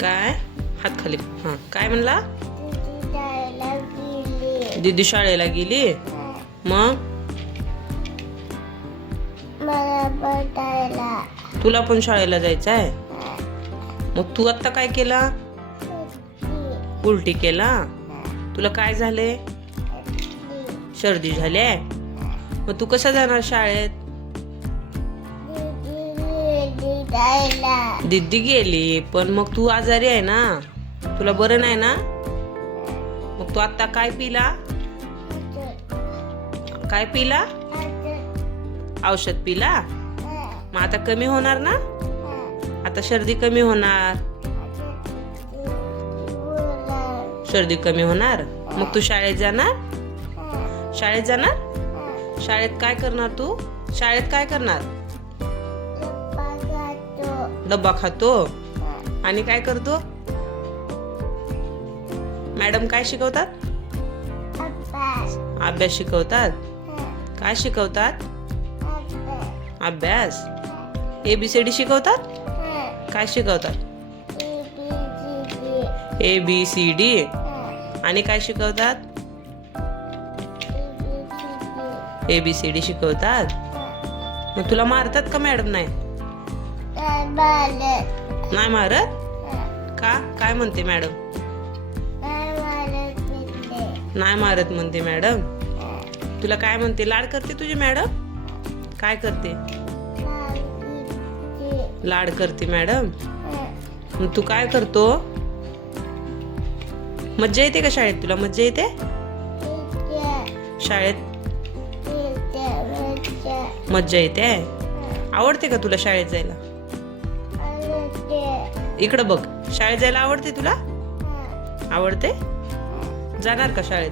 काय हात खाली काय म्हणला? दीदी शाळेला गेली. मग तुला पण शाळेला जायचं आहे. मग तू आता काय केला? उलटी केला. तुला काय झाले? सर्दी झाली आहे. मग तू कसं जाणार शाळेत? दीदी गेली पण मग तू आजारी आहे ना, तुला बरं नाही ना. मग तू आता काय पिला? काय पिला? औषध पिला. मग आता कमी होणार ना? आता सर्दी कमी होणार. सर्दी कमी होणार. मग तू शाळेत जाणार? शाळेत जाणार? शाळेत काय करणार तू? शाळेत काय करणार? डब्बा खातो. आणि काय करतो? मॅडम काय शिकवतात? अभ्यास शिकवतात. काय शिकवतात? अभ्यास. ABCD शिकवतात. काय शिकवतात? ABCD. आणि काय शिकवतात? ABCD शिकवतात. मग तुला मारतात का मॅडम? नाही मारत का? काय म्हणते मॅडम? नाही मारत म्हणते मॅडम. तुला काय म्हणते? लाड करते तुझी मॅडम? काय करते? लाड करते मॅडम. मग तू काय करतो? मज्जा येते का शाळेत? तुला मज्जा येते शाळेत? मज्जा येते. आवडते का तुला शाळेत जायला? इकडं बघ. शाळेत जायला आवडते तुला? आवडते. जाणार का शाळेत?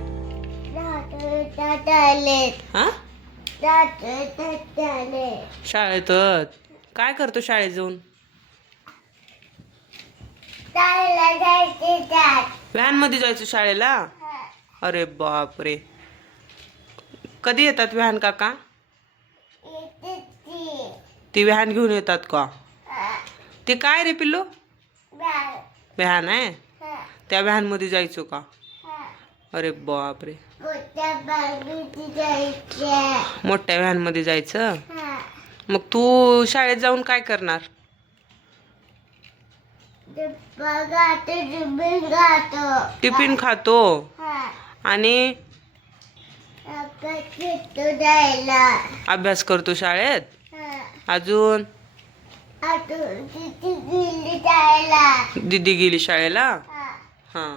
शाळेत काय करतो शाळेत जाऊन? व्हॅन मध्ये जायचं शाळेला? अरे बापरे. कधी येतात व्हॅन काका? ती व्हॅन घेऊन येतात का? ते काय रे पिल्लू? व्हॅन आहे. त्या व्हॅन मध्ये जायचो का? अरे बापरे. मोठ्या व्हॅन मध्ये जायचं. मग तू शाळेत जाऊन काय करणार? टिफिन खातो. आणि अभ्यास करतो शाळेत. अजून दीदी गेली शाळेला. हां.